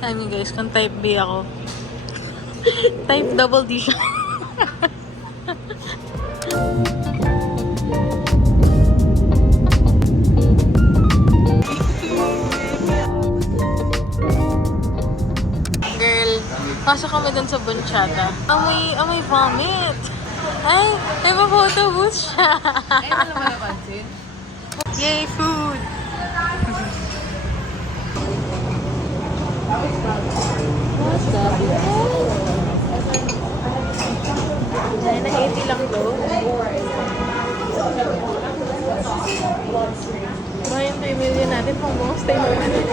I mean guys, kung type B ako, type double D siya. Girl, pasok kami dun sa Bunchata. Amoy vomit. Ay, may pa-photo booth siya. Ay, wala naman napansin. Yay, food! Dahil na 80 lang to. Baka yung 3 million natin pang buong stay mo natin.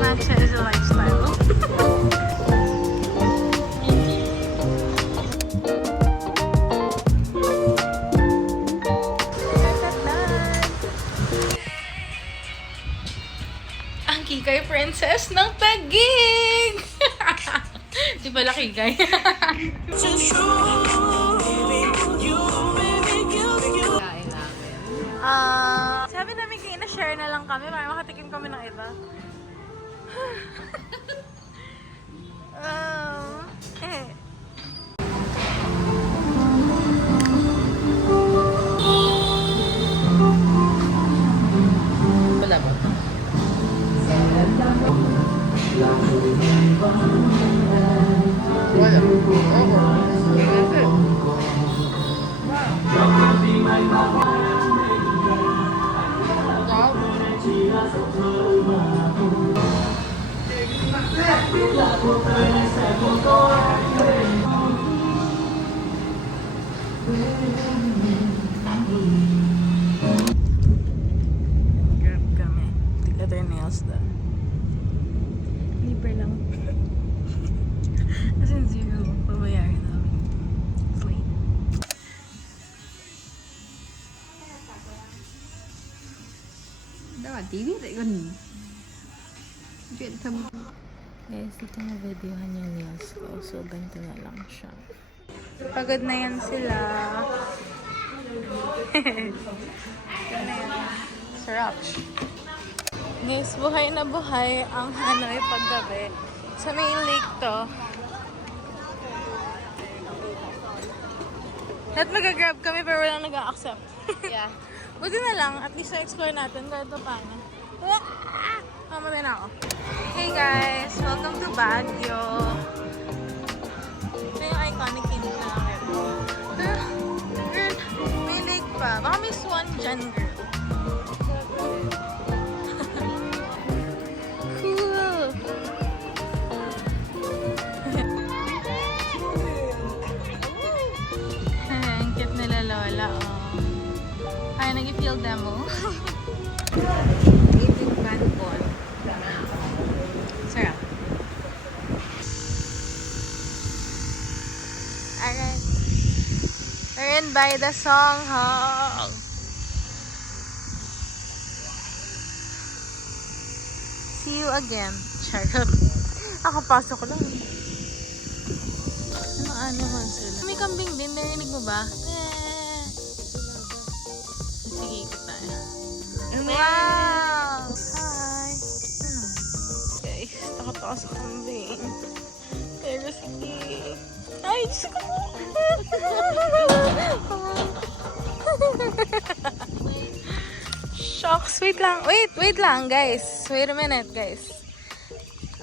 Matcha is a lifestyle. Ang Kikay Princess ng Taguig! Di pala Kikay. Kain namin. Sabi namin kayo na-share na lang kami para makatikim kami ng iba. Wala ba? Wala. Grab kami. Tigla nails doon. Libre lang. As in zero. Pabayarin namin. Free. Dapat TV tak kan? Duit sama. Guys, dito na videohan yung nails ko. So, ganito na lang siya. Pagod na yan sila. Sarap. Guys, buhay na buhay ang Hanoi paggabi. Sa main lake to. At mag-grab kami pero walang nag-a-accept. Yeah. Buti na lang, at least na-explore natin kahit paano. Mamatay na ako. Hey guys! Welcome to Baguio! Ito yung iconic kinig na lang ito. Pero, girl, may lake pa. Baka may swan dyan, girl. Cool! Ang cute nila lola, oh. Ay, nag-feel demo. Eating pancon. Sarap. Alright. We're in by the song hall. See you again. Charot. Nakapasok ko lang. Ano man sila. May kambing din. Narinig mo ba? Sige, ikot tayo. Wow! Hi! Guys, takot ako sa kambing. Pero sige. Ay, Diyos ko! Shocks! Wait lang. Wait lang, guys. Wait a minute, guys.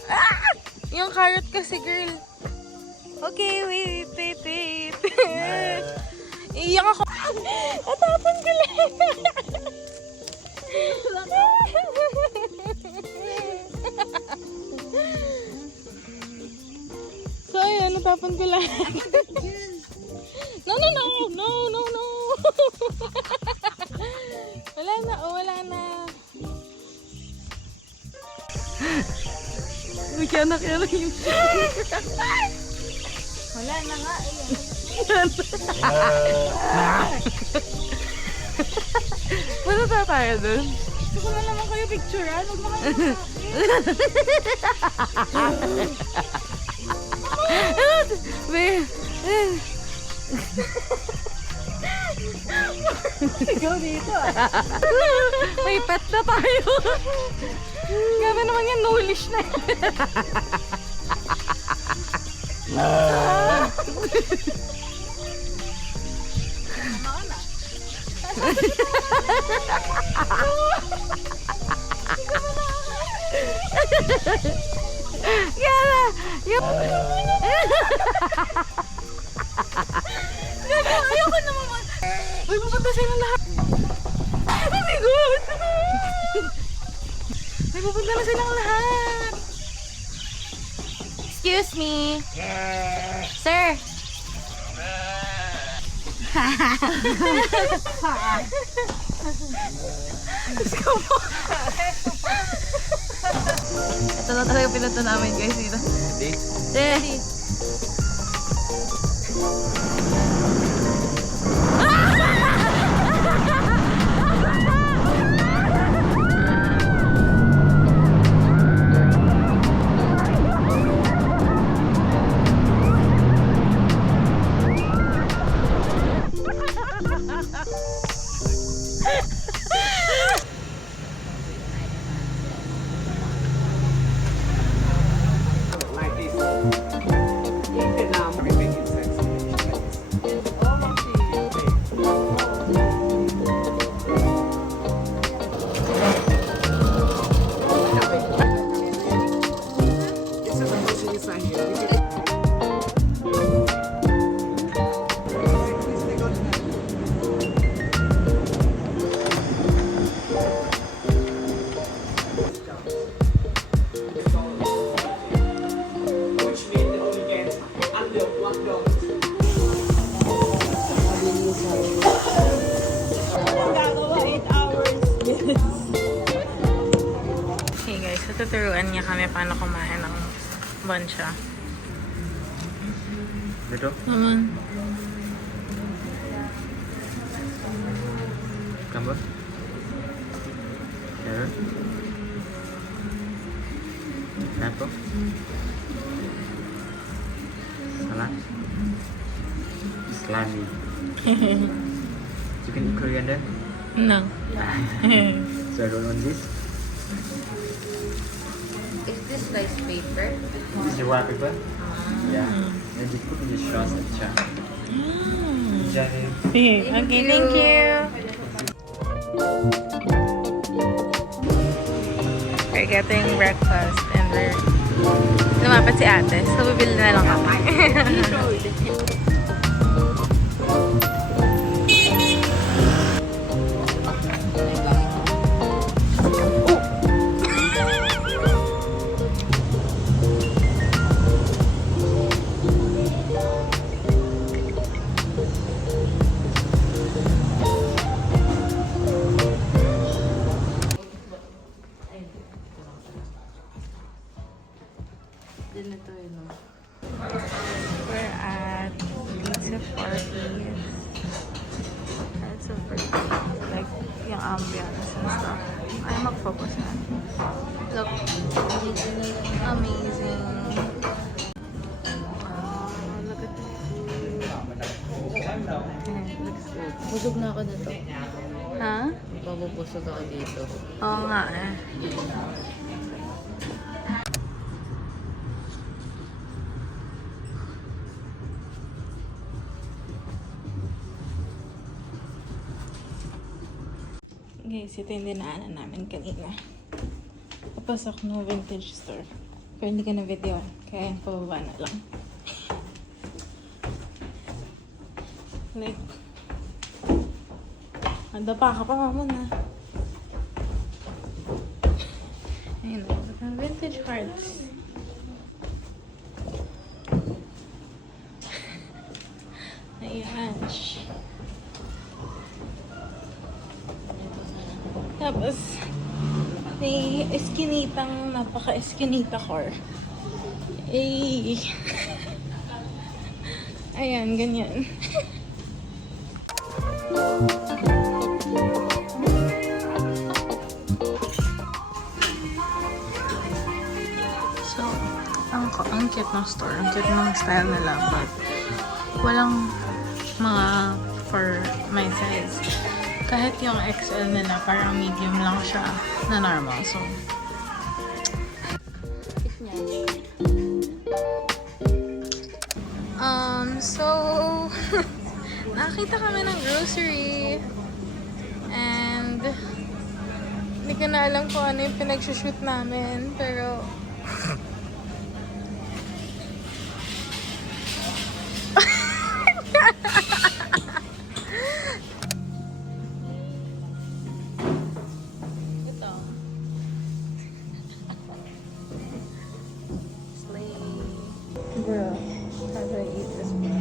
Ah! Yung carrot kasi, girl. Okay, wait. Iyak ako. Natapon ko lang. Tinatapon ko lang. No, no, no! No, no, no! Wala na, oh, wala na. Uy, kaya na yung Wala na nga, eh. Punta tayo dun. Gusto ko na naman kayo picturean. Huwag na kayo Ikaw dito May pet na tayo. Grabe naman yan, nullish na Yala! Ayoko naman. Uy, pupunta silang lahat. Oh my God! Uy, pupunta na silang lahat. Excuse me. Sir. Ito na talaga pinunta namin guys dito. Ready? Like this. In Vietnam, everything is sexy. This is the person inside here. Please take out the which means they only get under $1. Hey guys, so tuturuan niya kami paano kumain ng bancha. Dito? Naman. Gambar? Carrot? Apple? Salad? Salami. You can eat coriander? No. So I don't want this. Is this rice paper? This is your white paper? Yeah. And you put in the sauce and char. Johnny. Okay, thank you. We're getting breakfast and we're lumapat si ate. So, bibili na lang kami. We're at Pizza Parties. It's so pretty. Like, yung ambience and stuff. Ay, mag-focus na. Look. Amazing. Wow, look at the food. Looks good. Busog na ako nito. Ha? Mabubusog ako dito. Oo nga eh. Guys, ito yung dinaanan namin kanina. Papasok ng vintage store. Pero hindi ka na video. Kaya pababa na lang. Like, anda pa ka pa muna. Ayun, vintage cards. Tapos, may eskinitang napaka-eskinita car. Eh. Ayan, ganyan. So, ang cute ng store. Ang cute ng style nila. But, walang mga for my size. Kahit yung XL nila, parang medium lang siya na normal. So, nakita kami ng grocery. And, hindi ko na alam kung ano yung pinag-shoot namin. Pero, ito. Slay. Bro, how do I eat this, bro?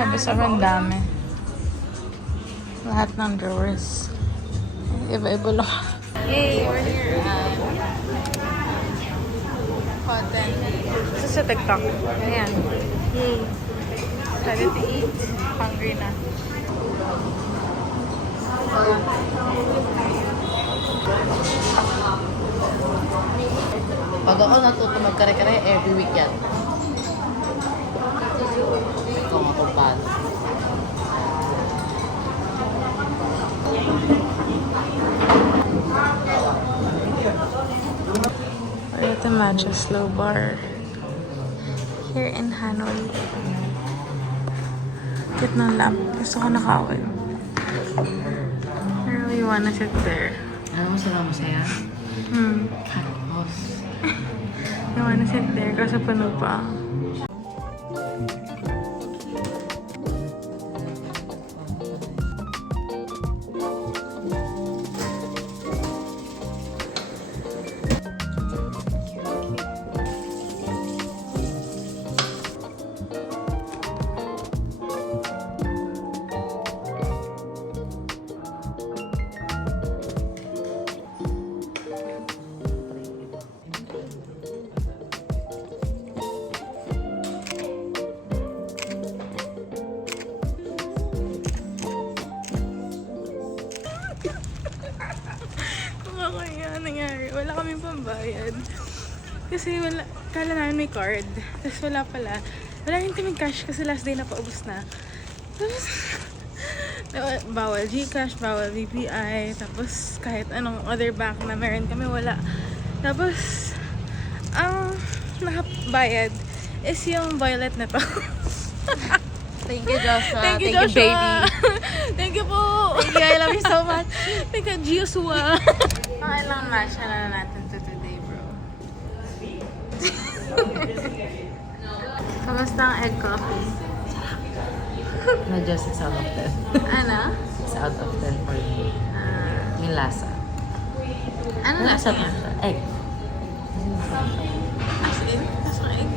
Sabi sobrang dami. Lahat ng drawers. Iba-iba lang. Yay! We're here at Cotton. This is sa TikTok. Ayan. Yay! Ready to eat. Hungry na. Pag ako natuto magkare-kare, every week yan. Kung ako paano. We're at the Matcha Slow Bar here in Hanoi. Cute ng lamp. Gusto ko nakawin. I really wanna sit there. Ano mo sila masaya? Cut off. I wanna sit there kasi puno pa. Kaya nangyari, wala kaming pambayad. Kasi wala, kala namin may card. Tapos wala pala. Wala rin kaming cash kasi last day na paubos na. Tapos, bawal GCash, bawal BPI. Tapos kahit anong other bank na meron kami, wala. Tapos, ang nakabayad is yung Violet na to. Thank you, Joshua. Thank you, Joshua. Thank you po. Thank you, I love you so much. Thank you, Joshua. Ang ilang match na natin to today, bro. Kamusta ang egg coffee? Medyo 6 out of 10. Ano? 6 out of 10 for me. Yung lasa. Ano Lasa lasa pa niya? siya. Egg. As in? Lasa ng egg?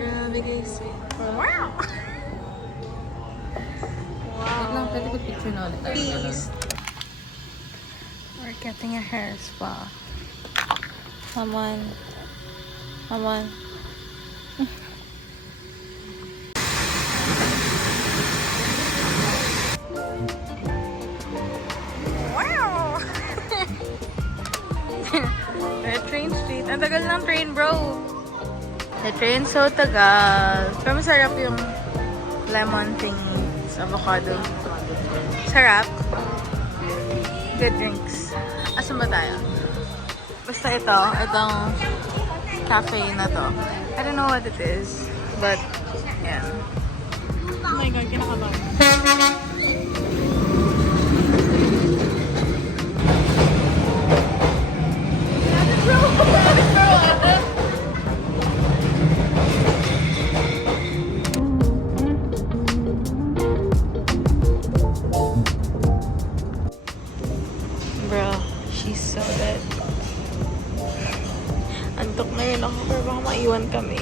Grabe guys. Wow! Wait lang, pwede ko picture na ulit. Please. We're getting a hair spa. Come on. Come on. Wow! The train street. Ang tagal ng train, bro. The train so tagal. Pero masarap yung lemon thingy sa avocado. Sarap. Good drinks. Asan ba tayo? Basta itong cafe na to. I don't know what it is, but yeah. Oh my god, kinakabahan. ulit. Antok na rin ako pero baka maiwan kami.